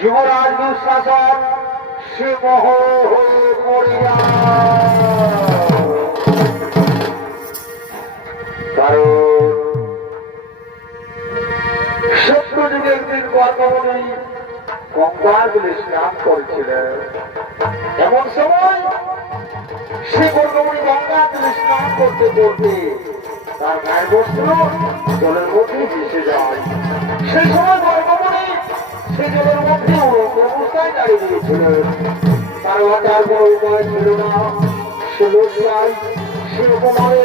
যুবরাজ দুঃশাসন সিংহ হয়ে পড়িয়া, কারণ সত্য যুগে একদিন গর্ভমণি গঙ্গার বলে স্নান করেছিলেন। এমন সময় সে গর্ভমণি গঙ্গা বলে স্নান করতে করতে তার গায়ের বস্ত্র জলের মধ্যে ভেসে যায়। সেই সময় গর্ভমণি সে জলের মধ্যে অবস্থায় দাঁড়িয়ে দিয়েছিলেন। তার বাঁচার কোনো উপায় ছিল না। সে লজ্জায় সে অপমানে